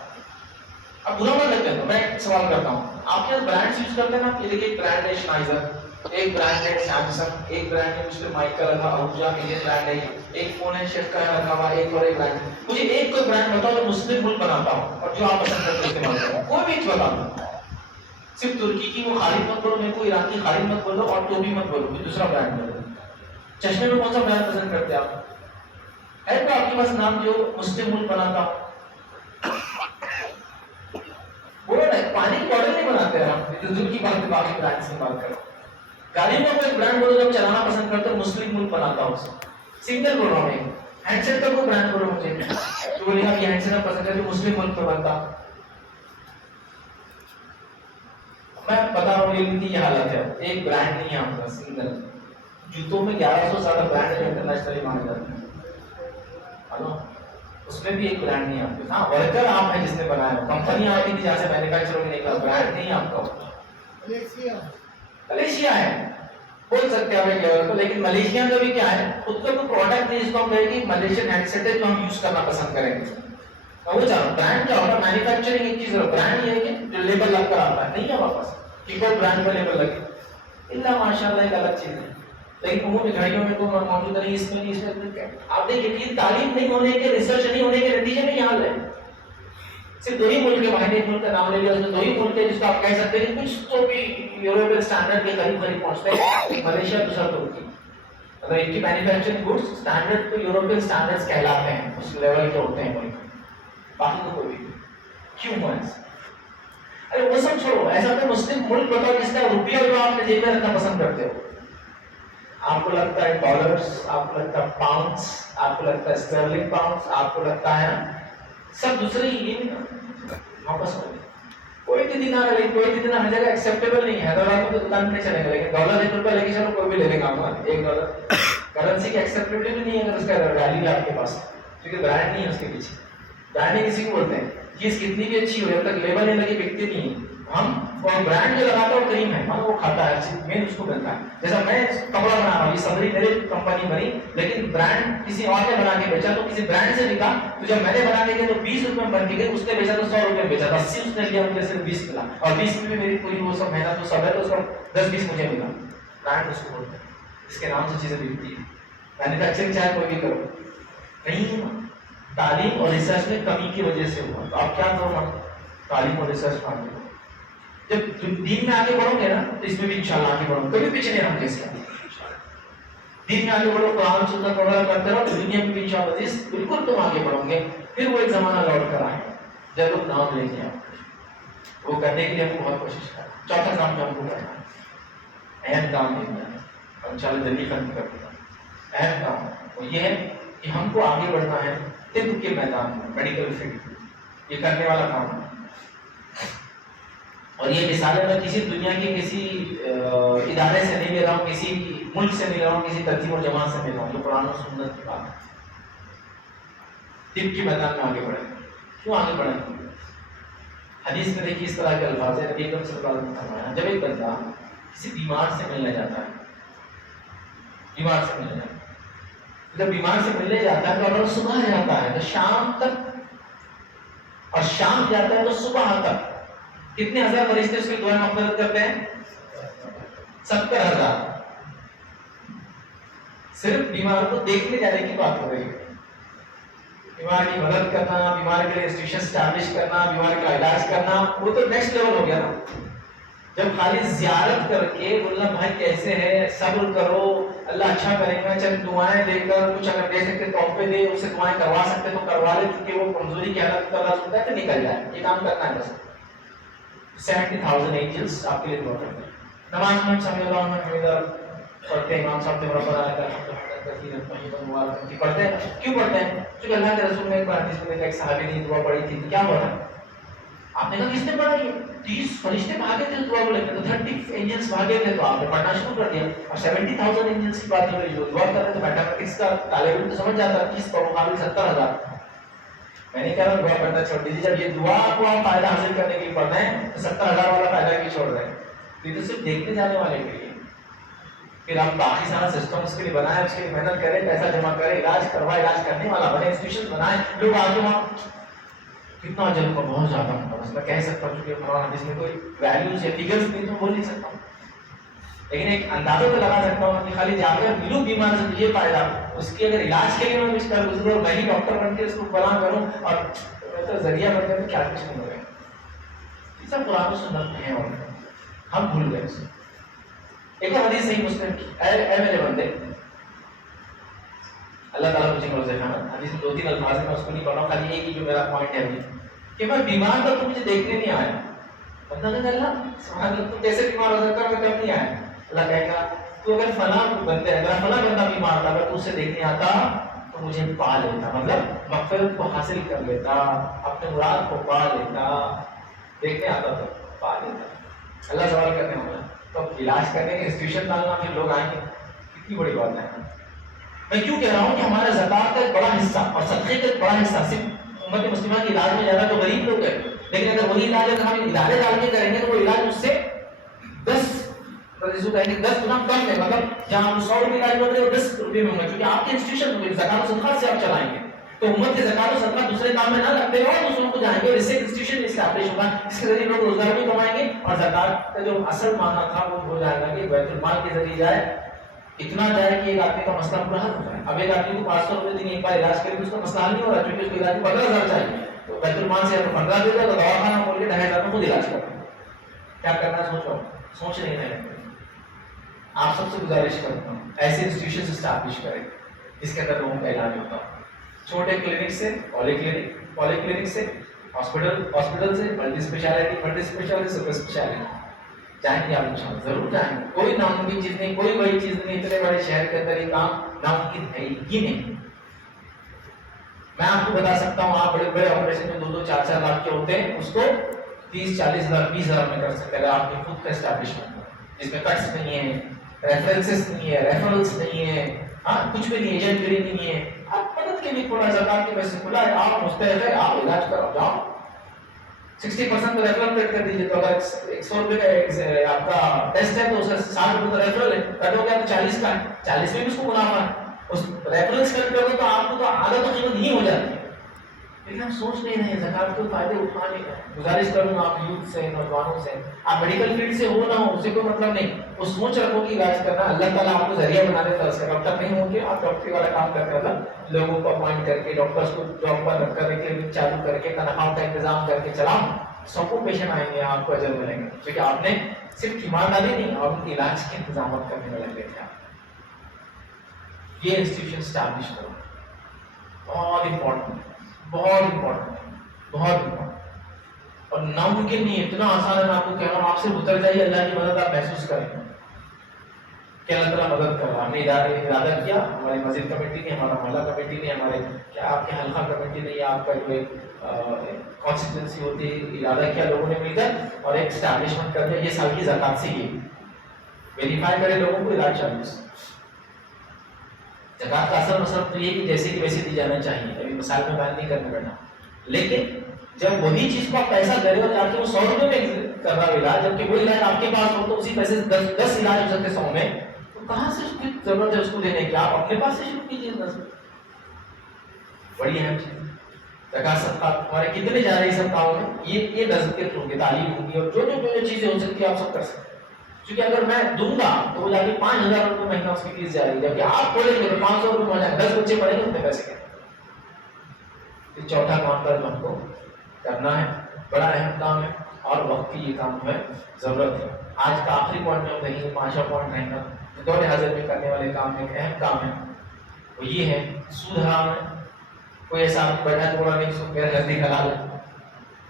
اب برا مت لگتا ہے. میں ایک سوال کرتا ہوں، آپ کے برانڈس یوز کرتے ہیں نا؟ یہ دیکھیے برانڈ ہے شنائزر، ایک برانڈ ہے سیمسنگ، ایک برانڈ ہے مسٹر مائک کا رکھا اہوجا، انڈین برانڈ ہے، ایک فون ہے شیف کا رکھا ہوا، ایک اور ایک برانڈ. مجھے ایک کوئی برانڈ بتاؤ جو مسلم ملک بناتا ہوں اور جو آپ پسند کرتے ہیں استعمال کریں. کوئی بھی بتا دو. صرف ترکی کی وہ خالد مت بولو میرے کو، ایران کی خالد مت بولو، اور ٹوبی مت بولو، کوئی دوسرا برانڈ بولو. چشمے میں کون سا برانڈ پسند کرتے ہیں آپ؟ ہے تو آپ کے پاس نام جو مسلم ملک بناتا ہوں؟ بولو نا. پانی کی باٹل نہیں بناتے ہیں ہم، دل کی بات باقی برانڈ سے بات کرو. گاڑی میں کوئی برانڈ بولو جب چلانا پسند کرتے ہو، مسلم ملک بناتا ہوں اسے. سنگل بول رہا ہوں. ہینڈ سیٹ کا کوئی برانڈ بولو مجھے تو بولے آپ یہ ہینڈ سیٹ پسند کرتے مسلم ملک پہ بنتا. میں بتا رہا ہوں ان کی یہ حالت ہے. ایک برانڈ نہیں ہے ہم کا سنگل. جوتوں میں 1100 سے زیادہ برانڈ ہے انٹرنیشنلی مانے جاتے ہیں. اس میں بھی ایک برانڈ نہیں ہے آپ کے. ہاں ورکر آپ ہیں جس نے بنایا، کمپنی آپ کی جہاں سے مینوفیکچر ہوگی نہیں، برانڈ نہیں ہے آپ کا. ملیشیا ہے بول سکتے ہیں ایک لیول کو، لیکن ملیشیا کا بھی کیا ہے، خود کا کوئی پروڈکٹ نہیں جس کو ہم کہیں گے ملیشین ہینڈ سیٹ ہے جو ہم یوز کرنا پسند کریں گے. وہ چاہتا برانڈ کیا ہوتا ہے؟ مینوفیکچرنگ ایک چیز ہے، برانڈ یہ ہے کہ جو لیبل لگ کر آتا ہے. نہیں ہے واپس کہ کوئی برانڈ کا لیبل لگے اللہ ماشاء اللہ ایک الگ چیز ہے. لیکن وہ گھڑیوں میں تو موجود نہیں، اس میں نہیں، اس میں آپ دیکھیں کہ تعلیم نہیں ہونے کے، ریسرچ نہیں ہونے کے نتیجے میں یہ حال ہے. صرف 2 ہی ملک کے باہر، ایک ملک کا نام لے لیا، اس میں 2 ہی ملک ہے جس کو آپ کہہ سکتے ہیں کہ کچھ تو بھی یوروپین اسٹینڈرڈ کے قریب قریب پہنچتے ہیں. ملیشیا دوسرا ترکی. اگر ان کی مینوفیکچرنگ گڈس اسٹینڈرڈ تو یوروپین اسٹینڈرڈز کہلاتے ہیں، اس لیول کے ہوتے ہیں ملک. باقی تو کوئی بھی کیوں ہوا ایسا؟ ارے وہ سب چھوڑو، ایسا تو مسلم ملک بتاؤ جس کا روپیہ جو آپ نے جیب میں رکھنا پسند کرتے ہو. آپ کو لگتا ہے ڈالرز، آپ کو لگتا ہے پاؤنڈز، آپ کو لگتا ہے اسٹرلنگ پاؤنڈز، آپ کو لگتا ہے سب دوسرے ہی واپس ہو گئے. کوئی بھی دینار ہے، کوئی بھی دینار ہر جگہ ایکسیپٹیبل نہیں ہے. حیدرآباد میں تو دکان میں نہیں چلے گا، لیکن ڈالر 1 روپیہ لے کے چلو کوئی بھی لے لے گا. $1 کرنسی کی ایکسیپٹیبلٹی نہیں ہے اگر اس کا ویلیو ہے آپ کے پاس، کیونکہ برانڈ نہیں ہے اس کے پیچھے. برانڈنگ کسی کو بولتے ہیں چیز کتنی بھی اچھی ہو جب تک لیبل نہیں لگی بکتی نہیں ہے. ہم اور برانڈ جو لگاتا ہے وہ کریم ہے، وہ کھاتا ہے، چیز مین اس کو ملتا ہے. جیسا میں کپڑا بنا رہا ہوں، یہ صدری میری کمپنی بنی، لیکن برانڈ کسی اور نے بنا کے بیچا تو کسی برانڈ سے بکا. تو جب میں نے بنا کے تو 20 روپے میں بن کے گئی، اس نے بیچا تو 100 روپے میں بیچا، 80 اس نے لیا، مجھے صرف 20 ملا. اور 20 میں میری پوری وہ سب محنت تو سب ہے، تو اس کا 10-20 مجھے ملا. برانڈ اس کو بولتے ہیں، اس کے نام سے چیزیں بکتی ہیں. مینوفیکچرنگ چاہے کوئی بھی کرو نہیں. تعلیم اور ریسرچ میں کمی کی وجہ سے ہوا. تو آپ کیا کرو نا، تعلیم اور ریسرچ میں آگے بڑھو. جب دین میں آگے بڑھو گے نا تو اس میں بھی انشاءاللہ آگے بڑھو، کبھی پیچھے نہیں رہو. جیسے دین میں آگے بڑھو، قرآن سنت وغیرہ کرتے رہو، دنیا میں بھی انشاءاللہ بالکل تم آگے بڑھو گے. پھر وہ ایک زمانہ لوٹ کر آئے جب لوگ نام لیں گے آپ. وہ کرنے کے لیے ہم کو بہت کوشش کریں. چوتھا کام جو ہم کو کرنا ہے، اہم کام دینا ہے اور انشاءاللہ جلدی ختم کر دیں. اہم کام وہ یہ ہے کہ ہم کو آگے بڑھنا ہے طب کے میدان میں، میڈیکل فیلڈ. یہ کرنے والا کام ہے. اور یہ مثالیں میں کسی دنیا کے کسی ادارے سے نہیں لے رہا ہوں، کسی ملک سے نہیں لے رہا ہوں، کسی تنظیم اور جماعت سے نہیں لے رہا ہوں. جو قرآن و سنت کی بات ہے. طب کے میدان میں آگے بڑھیں. کیوں آگے بڑھیں؟ حدیث میں دیکھیے اس طرح کے الفاظ ہے. نبی اکرم صلی اللہ علیہ وسلم نے فرمایا جب ایک بندہ کسی بیمار سے ملنے جاتا ہے، بیمار سے ملنے جاتا ہے، جب بیمار سے ملنے جاتا ہے تو اگر صبح جاتا ہے تو شام تک، اور شام جاتا ہے تو صبح تک کتنے ہزار فرشتے اس کی دعا مغفرت کرتے ہیں؟ 70,000. صرف بیمار کو دیکھنے جانے کی بات ہو رہی ہے. بیمار کی مدد کرنا، بیمار کے لیے انسٹیٹیوشن اسٹیبلش کرنا، بیمار کا علاج کرنا، وہ تو نیکسٹ لیول ہو گیا نا. جب خالی زیارت کر کے بولنا بھائی کیسے ہے، صبر کرو، اللہ اچھا کرے گا، چند دعائیں دے کر کچھ اگر دے سکتے تحفے دے، اس سے دعائیں کروا سکتے تو کروا لے، کیونکہ وہ کمزوری کی حالت اللہ سنتا ہے کہ نکل جائے. یہ کام کرنا ہے بس. 70,000 اینجلس آپ کے لیے دعا کرتے ہیں. نماز میں سمجھ اللہ عنہ حمیدہ پڑھتے ہیں. امام صاحب ربنا لک الحمد حمدا کثیرا طیبا مبارکا فیہ پڑھتے ہیں. کیوں پڑھتے ہیں؟ کیونکہ اللہ کے رسول نے ایک بار حدیث میں دیکھا ایک صحابی نے دعا پڑھی تھی. کیا پڑھا؟ آپ نے کہا کس نے پڑھا؟ یہ 30 فرشتے بھاگے تھے دعا کو لے کر، 30 اینجلس بھاگے تھے، تو آپ نے پڑھنا شروع کر دیا. اور 70,000 اینجلس کی بات ہو رہی ہے جو دعا کر رہے تو میتھمیٹکس کا طالب علم تو سمجھ جاتا ہے 30 پر مقابل 70,000. میں نے کہا دعا کرنا چھوڑ دیجیے. جب یہ دعا کو آپ فائدہ حاصل کرنے کے لیے پڑھ رہے ہیں تو 70,000 والا فائدہ بھی چھوڑ رہے ہیں. یہ تو صرف دیکھنے جانے والے کے لیے. پھر آپ باقی سارا سسٹم اس کے لیے بنائیں، اس کے لیے محنت کریں، پیسہ جمع کریں، علاج کروائے، علاج کرنے والا بنے، انسٹیٹیوشن بنائیں، لوگ آگے وہاں کتنا اجر کا بہت زیادہ ہوتا ہے. میں کہہ سکتا ہوں چونکہ قرآن حدیث میں کوئی ویلیوز یا فگرز نہیں تو بول نہیں سکتا ہوں، لیکن ایک اندازہ تو لگا سکتا ہوں کہ خالی جا کر ملوں بیمار سے یہ فائدہ، اس کے اگر علاج کے لیے میں کچھ کر گزروں اور میں ہی ڈاکٹر بن کے اس کو فلاں کروں اور تو ذریعہ بن کر کیا کچھ نہیں ہو گئے. یہ سب قرآن و سنت میں ہے اور ہم بھول گئے اسے. ایک اور حدیث صحیح مسلم کی، اے میرے بندے، اللہ تعالیٰ مجھے روزے کھانا. حدیث میں 2-3 الفاظ ہیں، میں اس کو نہیں پڑھ رہا ہوں، خالی ایک ہی جو میرا پوائنٹ ہے ابھی کہ میں بیمار تھا تو مجھے دیکھنے نہیں آیا. بندہ کہتا اللہ سبحان اللہ، تو کیسے بیمار ہو سکتا ہے، میں کب نہیں آیا. اللہ کہے گا تو اگر فلاں بندے، اگر فلاں بندہ بیمار تھا، اگر تو اسے دیکھنے آتا تو مجھے پا لیتا، مطلب مغفرت کو حاصل کر لیتا، اپنے مراد کو پا لیتا. دیکھنے آتا تو پا لیتا. اللہ سوال کرنے والا تو علاج کرنے کے انسٹیٹیوشن ڈالنا، پھر لوگ آئیں گے، کتنی بڑی بات ہے. میں کیوں کہہ رہا ہوں کہ ہمارا زکات کا ایک بڑا حصہ اور صدقے کا ایک بڑا حصہ صرف امت مسلمہ کے علاج میں زیادہ تو غریب لوگ ہیں، لیکن اگر وہی علاج اگر ہم ادارے ڈال کے کریں گے تو وہ علاج اس سے 10 گنا کم ہے. مطلب جہاں ہم 100 روپے علاج کر رہے ہیں 10 روپے میں ہوگا، کیونکہ آپ کے انسٹیٹیوشن میں زکات و صدقات سے آپ چلائیں گے تو امت کے زکات و صدقات دوسرے کام میں نہ لگتے اور دوسروں کو جائیں گے. اس سے انسٹیٹیوشن اسٹیبلش ہوگا، اس کے ذریعے لوگ روزگار بھی کمائیں گے اور زکات کا جو اصل معنی تھا وہ ہو جائے گا کہ بیت المال کے ذریعے جائے، اتنا جائے کہ ایک آدمی کا مسئلہ پورا حل ہو جائے. اب ایک آدمی کو 500 روپے دیں ایک بار علاج کرے تو اس کا مسئلہ حل نہیں ہو رہا، کیونکہ اس کو علاج 15,000 چاہیے. تو بیت المال سے اگر 15 دے دو تو دواخانہ کھول کے 2,500 میں خود علاج کرتے ہیں. کیا کرنا ہے سوچو، سوچ نہیں رہے. آپ سب سے گزارش کرتا ہوں ایسے انسٹیٹیوشن اسٹیبلش کریں جس کے اندر لوگوں کا علاج ہوتا ہے. چھوٹے کلینک سے پالی کلینک سے ہاسپٹل سے ملٹی اسپیشلٹی سپر اسپیشلٹی جائیں گے. آپ انشاءاللہ ضرور جائیں گے. کوئی ناممکن چیز نہیں، کوئی بڑی چیز نہیں. اتنے بڑے شہر کے اندر یہ کام ناممکن ہے ہی نہیں. میں آپ کو بتا سکتا ہوں آپ بڑے بڑے آپریشن میں 2-4 لاکھ کے ہوتے ہیں، اس کو 30-40 ہزار 20 ہزار میں کر سکتے ہیں اگر آپ کے خود کا اسٹیبلشمنٹ ہو جس میں کٹس نہیں ہے، ریفرنسز نہیں ہے، ریفرلس نہیں ہے، کچھ بھی نہیں، ایجنٹ گری نہیں ہے. آپ مدد کے لیے کھولا، زکات کے پیسے کھلا ہے، آپ مستحق ہے، آپ علاج کرو جاؤ. 60% تو ریفرل پیڈ کر دیجیے. تو اگر 100 روپے کا آپ کا ٹیسٹ ہے تو اسے 60 روپے کا ریفرل ہے، کٹ ہو گیا تو 40 کا ہے، 40 میں بھی اس کو منافع ہے. اس ریفرنس کٹ کرو تو آپ کو تو آدھا تو قیمت ہی ہو جاتی ہے. لیکن ہم سوچ نہیں رہے زکات کے فائدے اٹھانے کا. گزارش کروں گا آپ یوتھ سے، نوجوانوں سے، آپ میڈیکل فیلڈ سے ہو نہ ہو اس سے کوئی مطلب نہیں، وہ سوچ رکھو کہ علاج کرنا اللہ تعالیٰ آپ کو ذریعہ بنا دیتا ہے. اس کا ڈاکٹر نہیں ہوں گے آپ ڈاکٹری والا کام کرتے ہیں، مطلب لوگوں کو اپوائنٹ کر کے ڈاکٹرس کو جاب پر رکھ کر کلینک چالو کر کے تنخواہ کا انتظام کر کے چلاؤ، سب کو پیشنٹ آئیں گے، آپ کو اجر ملیں گے کیونکہ آپ نے صرف ایمانداری نہیں اور ان کے علاج کے انتظامات کرنے میں لگے تھے. یہ انسٹیٹیوشن اسٹیبلش کرو، بہت امپورٹنٹ، بہت امپورٹنٹ، بہت امپورٹنٹ. اور ناممکن نہیں ہے، اتنا آسان ہے، میں آپ کو کہہ رہا ہوں، آپ سے اتر جائیے، اللہ کی مدد آپ محسوس کریں کہ اللہ تعالیٰ مدد کر رہا ہے۔ ہم نے ارادہ کیا، ہماری مسجد کمیٹی نے، ہمارا محلہ کمیٹی نے، ہمارے کیا آپ کے حلقہ کمیٹی نے، یا آپ کا جو ایک کانسٹیٹوینسی ہوتی ہے، ارادہ کیا لوگوں نے مل کر اور ایک اسٹیبلشمنٹ کر دیا، یہ سال کی زکوٰۃ سے ہی ویریفائی کرے لوگوں کو، علاج چارجز۔ زکوٰۃ کا اصل مطلب تو یہ کہ جیسے کہ ویسے دی جانا چاہیے، ابھی مثال میں بیان نہیں کرنا بیٹھا، لیکن جب وہی چیز کو آپ پیسہ دے رہے ہو، جا کے وہ 100 روپے میں کر رہا علاج، جبکہ وہ علاج آپ کے پاس ہو تو اسی پیسے 10 علاج ہو سکتے 100 میں، تو کہاں سے اس کی ضرورت ہے اس کو دینے کی؟ آپ اپنے پاس سے شروع کیجیے۔ بڑی اہم چیز زکوٰۃ صدقات ہمارے کتنے جا رہے ہیں سب کاموں میں، یہ نظر کے تھرو تعلیم ہوگی، اور جو چیزیں ہو سکتی ہے آپ سب کر سکتے ہیں، کیونکہ اگر میں دوں گا تو وہ جا کے 5000 روپے مہینہ اس کی فیس جا رہی ہے، جبکہ آپ کھولیں گے تو 500 روپے مہینہ، 10 بچے پڑھیں گے اتنے پیسے کے۔ چوتھا کام پر ہم کو کرنا ہے، بڑا اہم کام ہے، اور وقت کی یہ کام ہے ضرورت ہے۔ آج کا آخری پوائنٹ میں ہم دیکھیں، 5واں پوائنٹ رہے گا، دور حاضر میں کرنے والے کام میں ایک اہم کام ہے، وہ یہ ہے سود حرام ہے۔ کوئی ایسا آدمی بیٹھا ہے تھوڑا نہیں سود میرے نزدیک حلال ہے،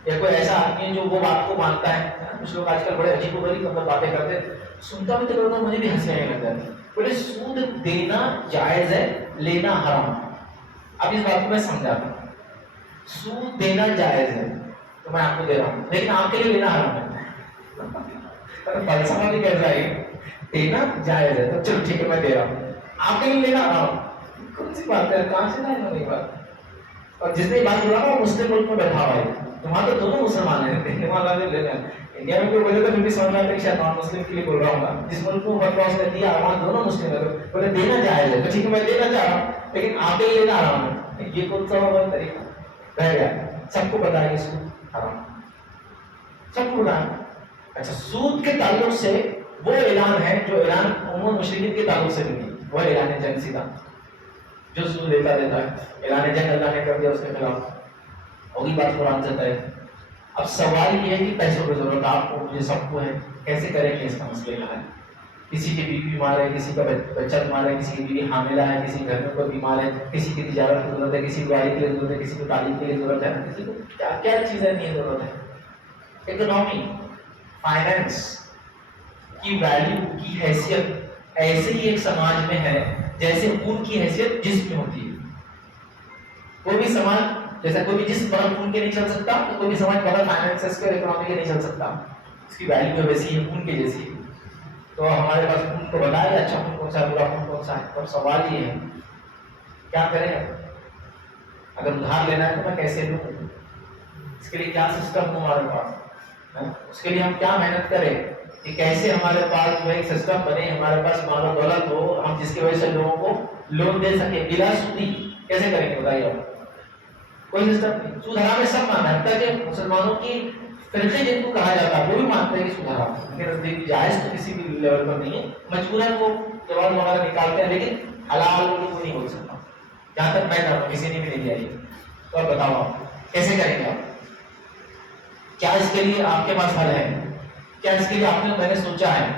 یا کوئی ایسا آدمی ہے جو وہ بات کو مانتا ہے، کچھ لوگ آج کل بڑے عجیب و غریب باتیں کرتے ہیں، سنتا بھی تو مجھے بھی ہنسی آنے لگ جاتی ہے، بولے سود دینا جائز ہے، لینا حرام ہے۔ اب اس بات کو میں سمجھاتا ہوں، سود دینا جائز ہے تو میں آپ کو دے رہا ہوں، لیکن آپ کے لیے لینا حرام ہے۔ فلسفہ بھی کہتا ہے دینا جائز ہے تو چلو ٹھیک ہے میں دے رہا ہوں، آپ کے لیے لینا حرام، کون سی بات ہے؟ کہاں سے نہیں بات؟ اور جس نے بات بولا وہ مسلم ملک میں بیٹھا ہوا ہے، وہاں تو دونوں مسلمان ہیں، دیکھنے والا بھی لینا ہے۔ انڈیا میں کوئی بولے تو پھر بھی سمجھ میں آتا ہے کہ شاید نان مسلم کے لیے بول رہا ہوں، جس ملک کو اوور کراس کر دیا وہاں دونوں مسلم ہیں، بولے دینا جائز ہے تو ٹھیک ہے میں دینا چاہ رہا ہوں، لیکن آپ کے لیے لینا حرام ہے۔ یہ کون سا غلط طریقہ رہ گیا؟ سب کو پتا ہے کہ سود حرام، سب کو پتا ہے۔ اچھا، سود کے تعلق سے وہ اعلان ہے جو اعلان عموماً مشرکین کے تعلق سے بھی نہیں، وہ اعلان جنگ سیدھا جو سود دیتا ہے، اعلان جنگ اللہ نے کر دیا اس کے خلاف، وہی بات قرآن سے ہے۔ اب سوال یہ ہے کہ پیسوں کی ضرورت آپ کو مجھے سب کو ہے، کیسے کریں گے اس کا مسئلہ حل؟ کسی کی بیوی بیمار ہے، کسی کا بچہ بیمار ہے، کسی کی بیوی حاملہ ہے، کسی گھر میں کوئی بیمار ہے، کسی کی تجارت کی ضرورت ہے، کسی کو گاڑی کے لیے ضرورت ہے، کسی کو تعلیم کے لیے ضرورت ہے، کسی کو کیا کیا چیزیں نہیں ضرورت ہے۔ اکنامی، فائنینس کی ویلیو کی حیثیت ایسے ہی ایک سماج میں ہے جیسے خون کی حیثیت جسم میں ہوتی ہے۔ کوئی بھی سماج جیسا کوئی بھی جسم بغیر خون کے نہیں چل سکتا، تو کوئی بھی سماج بغیر فائنینس کے اکنامی کے نہیں چل سکتا، اس کی ویلیو ویسی ہے خون کے جیسی ہے۔ تو ہمارے پاس خون کو بتایا اچھا خون کون سا ہے، برا خون کون سا ہے، تو سوال یہ ہے کیا کریں؟ اگر ادھار لینا ہے تو میں کیسے لوں؟ اس کے لیے کیا سسٹم ہو ہمارے پاس؟ اس کے لیے ہم کیا محنت کریں کہ کیسے ہمارے پاس جو ایک سسٹم بنے، ہمارے پاس مال و دولت ہو، ہم جس کی وجہ سے لوگوں کو لون دے سکیں بلا سودی؟ کیسے کریں گے بتائیے آپ؟ کوئی سسٹم نہیں۔ سود حرام ہے سب ماننا ہے، حتیٰ کہ مسلمانوں کی فرقے جن کو کہا جاتا ہے وہ بھی مانتے ہیں کہ سود حرام ہے، میرے نزدیک جائز تو کسی بھی لیول پر نہیں ہے، مجبوراً وہ جواز وغیرہ نکالتے ہیں، لیکن حلال وہ نہیں بول سکتا جہاں تک میں جانتا ہوں، کسی نے بھی نہیں دیا یہ۔ تو اب بتاؤ آپ کیسے کریں گے؟ آپ کیا اس کے لیے آپ کے پاس حل ہے؟ کیا اس کے لیے آپ نے میں نے سوچا ہے؟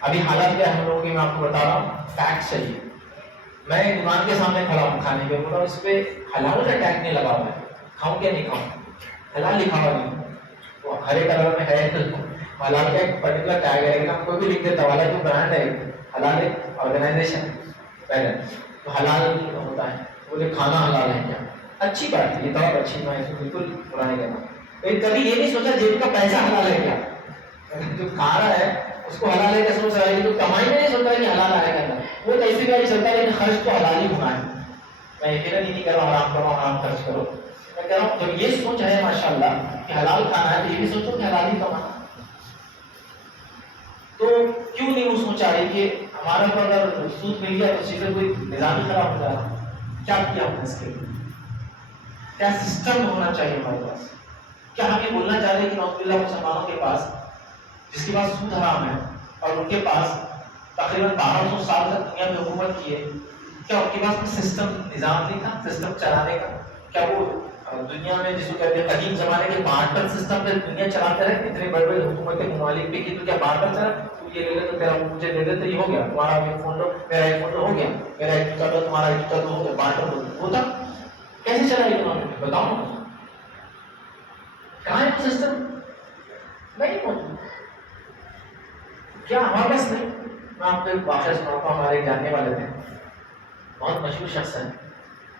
ابھی حالات کیا ہے ہم لوگوں کی میں آپ کو بتا رہا ہوں، فیکٹ چاہیے۔ میں دکان کے سامنے کھڑا ہوں کھانے کے اوپر، اس پہ حلال کا ٹیگ نہیں لگا ہوا ہے، کھاؤں کیا نہیں کھاؤں، حلال لکھا ہوا نہیں، وہ ہرے کلر میں ہے، حلال کا ایک پرٹیکولر ٹیگ ہے، لیکن ہم کوئی بھی لکھ دیتا ہے، حالانکہ برانڈ ہے، حلال ایک آرگنائزیشن پہلے تو حلال ہوتا ہے، بولے کھانا حلال ہے کیا؟ اچھی بات ہے، یہ تو اچھی بات ہے، بالکل برا نہیں کہنا، لیکن کبھی یہ نہیں سوچا جیب کا پیسہ حلال ہے کیا؟ جو کھا رہا ہے اس کو حلال ہے کیا سوچ رہا ہے، جو کمائی میں نہیں سوچتا ہے کہ حلال آئے گا، وہ کیسی بھی چلتا ہے، لیکن خرچ تو حلال ہی ہونا ہے۔ میں یقیناً نہیں کر رہا ہوں حرام کرو حرام خرچ کرو، میں کہہ رہا ہوں جب یہ سوچ ہے ماشاءاللہ کہ حلال کھانا ہے تو یہ بھی سوچو کہ حلال ہی کمانا، تو کیوں نہیں وہ سوچ آ رہی کہ ہمارا تو اگر سود مل گیا تو چیزیں کوئی نظام ہی خراب ہو جا رہا، کیا کیا ہم نے اس کے لیے؟ کیا سسٹم ہونا چاہیے ہمارے پاس؟ کیا ہم یہ بولنا چاہ رہے ہیں کہ نعوذ باللہ مسلمانوں کے پاس جس کے پاس سود حرام ہے اور ان کے پاس تقریباً 1200 سال تک دنیا میں حکومت کی ہے، کیا ان کے پاس کوئی سسٹم نظام نہیں تھا سسٹم چلانے کا؟ کیا وہ دنیا میں جس کو کہتے ہیں قدیم زمانے کے بارٹر سسٹم پہ دنیا چلاتے رہے؟ اتنے بڑے بڑے حکومتیں ممالک پہ کی تو کیا بارٹر چلا؟ تو یہ لے لے تو تیرا مجھے دے دے تو یہ ہو گیا، تمہارا ایک فون لو میرا ایک فون لو ہو گیا، میرا ایک جوتا دو تمہارا ایک جوتا دو ہو گیا، بارٹر ہوتا کیسے چلا اکنامی؟ بتاؤ نا۔ کہاں ہے وہ سسٹم؟ نہیں موجود. کیا ہمارے پاس نہیں؟ میں آپ کو ایک واقعہ سناتا ہوں. ہمارے جاننے والے تھے، بہت مشہور شخص ہے.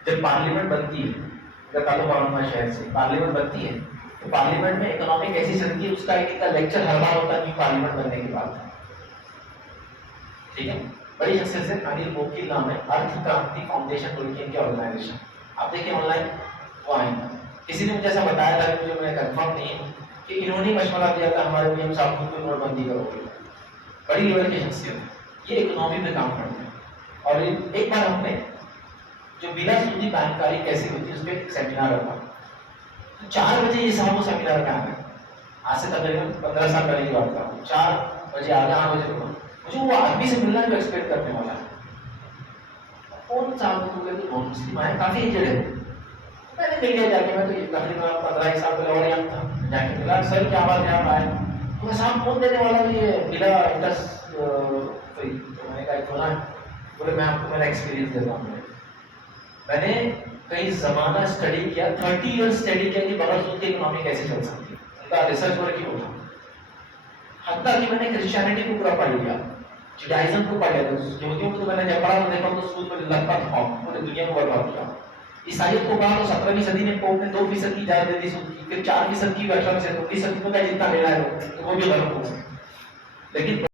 جب پارلیمنٹ بنتی ہے تعلق شہر سے، پارلیمنٹ بنتی ہے تو پارلیمنٹ میں اکنامک ایسی چلتی ہے، اس کا ایک لیکچر ہر بار ہوتا ہے کہ پارلیمنٹ بننے کے بعد. ٹھیک ہے، بڑی شخصیت ہے، انل موکل نام ہے، ارتھ کرانتی فاؤنڈیشن بول کے ان کی آرگنائزیشن. آپ دیکھیں آن لائن وہ آئیں گے. کسی نے مجھے ایسا بتایا تھا کہ مجھے کنفرم نہیں ہے کہ انہوں نے مشورہ دیا تھا ہمارے پی ایم صاحب کو نوٹ بندی کرو گے. بڑی لیول کی شخصیت ہے، یہ اکنامی پہ کام کرتے ہیں. اور ایک بار ہم نے جو بلا سودی بینکاری کیسی ہوتی ہے اس پہ ایک سیمینار رکھا. 4 بجے یہ صاحب کو سیمینار میں آ گئے. آج سے تقریباً 15 سال پہلے کی بات تھا. 4 بجے آ گئے. 8 بجے ہوگا. مجھے وہ آدمی سے ملنا جو ایکسپیکٹ کرنے والا ہے. کون صاحب کو کہ نان مسلم آئے، کافی ایجڈ ہے. میں نے مل گیا جا کے، میں تو تقریباً 15 سال پہلے اور ینگ تھا. جا کے ملا، سر کیا بات ہے آپ آئے؟ میں صاحب کون دینے والا ہے یہ بلا انٹرسٹ فری؟ تو میں نے کہا کھولا ہے. بولے میں آپ کو میرا ایکسپیرینس دیتا ہوں. میں نے کئی زمانہ اسٹڈی کیا، 30 ایئر اسٹڈی کیا کہ بغیر سود کی اکنامی کیسے چل سکتی ہے. ان کا ریسرچ ورک ہی ہوتا. حتیٰ کہ میں نے کرسچینٹی کو پورا پڑھ لیا، جوڈائزم کو پڑھ لیا. یہودیوں کو تو میں نے جب پڑھا تو دیکھا تو سود میں لگتا تھا، پوری دنیا کو برباد کیا. عیسائیت کو پڑھا تو 17ویں صدی میں پوپ نے 2% کی اجازت دے دی سود کی، پھر 4% کی 18 سے 19 صدی میں جتنا لینا ہے وہ بھی غلط ہو. لیکن